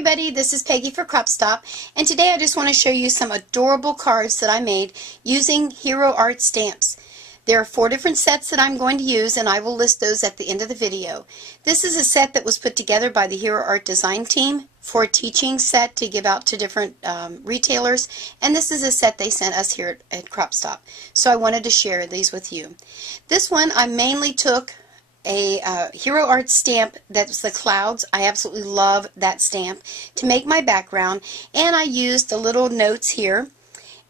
everybody, this is Peggy for CropStop, and today I just want to show you some adorable cards that I made using Hero Art stamps. There are 4 different sets that I'm going to use, and I will list those at the end of the video. This is a set that was put together by the Hero Art design team for a teaching set to give out to different retailers, and this is a set they sent us here at CropStop. So I wanted to share these with you. This one I mainly took a Hero Art stamp that was the clouds. I absolutely love that stamp to make my background, and I used the little notes here.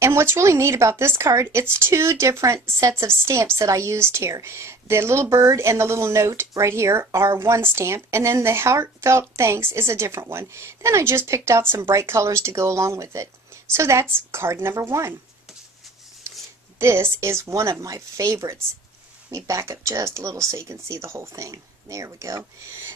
And what's really neat about this card, it's 2 different sets of stamps that I used here. The little bird and the little note right here are one stamp, and then the heartfelt thanks is a different one. Then I just picked out some bright colors to go along with it. So that's card number 1. This is one of my favorites. Let me back up just a little so you can see the whole thing. There we go.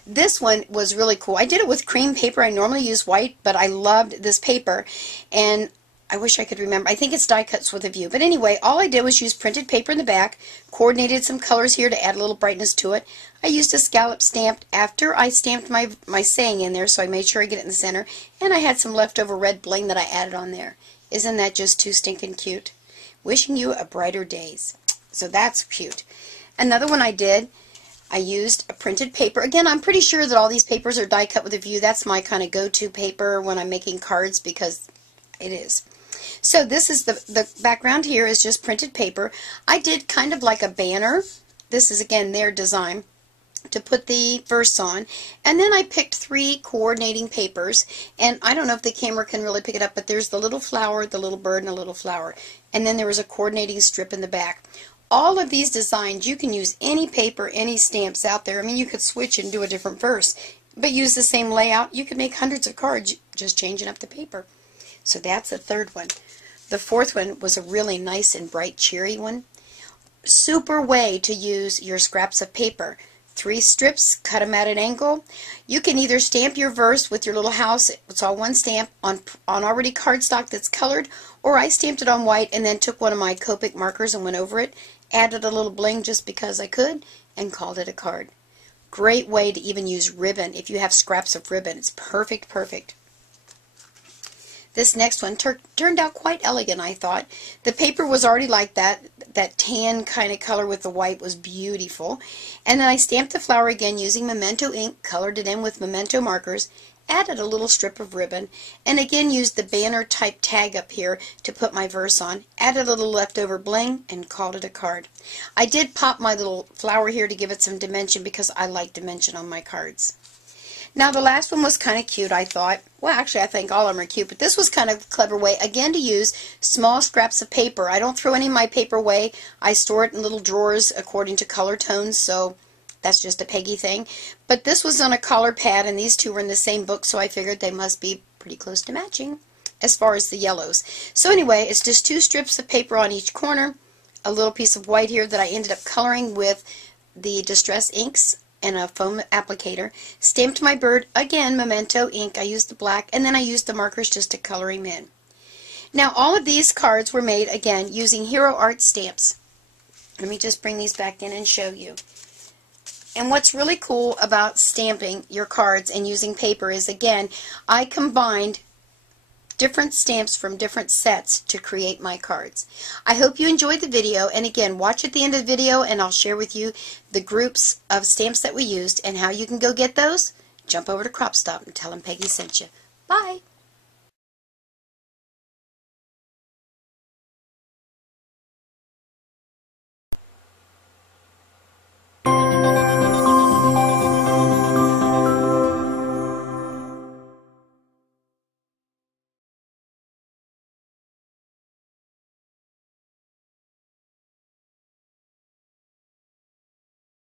This one was really cool. I did it with cream paper. I normally use white, but I loved this paper, and I wish I could remember. I think it's die cuts with a view. But anyway, all I did was use printed paper in the back, coordinated some colors here to add a little brightness to it. I used a scallop stamp after I stamped my saying in there, so I made sure I get it in the center. And I had some leftover red bling that I added on there. Isn't that just too stinking cute? Wishing you a brighter days. So that's cute. Another one I did, I used a printed paper. Again, I'm pretty sure that all these papers are die cut with a view. That's my kind of go-to paper when I'm making cards because it is. So this is the background here is just printed paper. I did kind of like a banner. This is again their design to put the verse on. And then I picked 3 coordinating papers, and I don't know if the camera can really pick it up, but there's the little flower, the little bird, and a little flower. And then there was a coordinating strip in the back. All of these designs, you can use any paper, any stamps out there. I mean, you could switch and do a different verse, but use the same layout. You could make hundreds of cards just changing up the paper. So that's the 3rd one. The 4th one was a really nice and bright, cheery one. Super way to use your scraps of paper. 3 strips, cut them at an angle. You can either stamp your verse with your little house, it's all one stamp, on already cardstock that's colored, or I stamped it on white and then took one of my Copic markers and went over it, added a little bling just because I could, and called it a card. Great way to even use ribbon. If you have scraps of ribbon, it's perfect, perfect. This next one turned out quite elegant, I thought. The paper was already like that tan kind of color with the white was beautiful. And then I stamped the flower again using Memento ink, colored it in with Memento markers, added a little strip of ribbon, and again used the banner type tag up here to put my verse on, added a little leftover bling, and called it a card. I did pop my little flower here to give it some dimension because I like dimension on my cards. Now the last one was kind of cute, I thought. Well, actually I think all of them are cute, but this was kind of a clever way, again, to use small scraps of paper. I don't throw any of my paper away. I store it in little drawers according to color tones, so that's just a Peggy thing. But this was on a collar pad, and these 2 were in the same book, so I figured they must be pretty close to matching as far as the yellows. So anyway, it's just 2 strips of paper on each corner, a little piece of white here that I ended up coloring with the Distress inks and a foam applicator. Stamped my bird, again, Memento ink. I used the black, and then I used the markers just to color him in. Now all of these cards were made, again, using Hero Art stamps. Let me just bring these back in and show you. And what's really cool about stamping your cards and using paper is, again, I combined different stamps from different sets to create my cards. I hope you enjoyed the video, and again, watch at the end of the video and I'll share with you the groups of stamps that we used and how you can go get those. Jump over to CropStop and tell them Peggy sent you. Bye!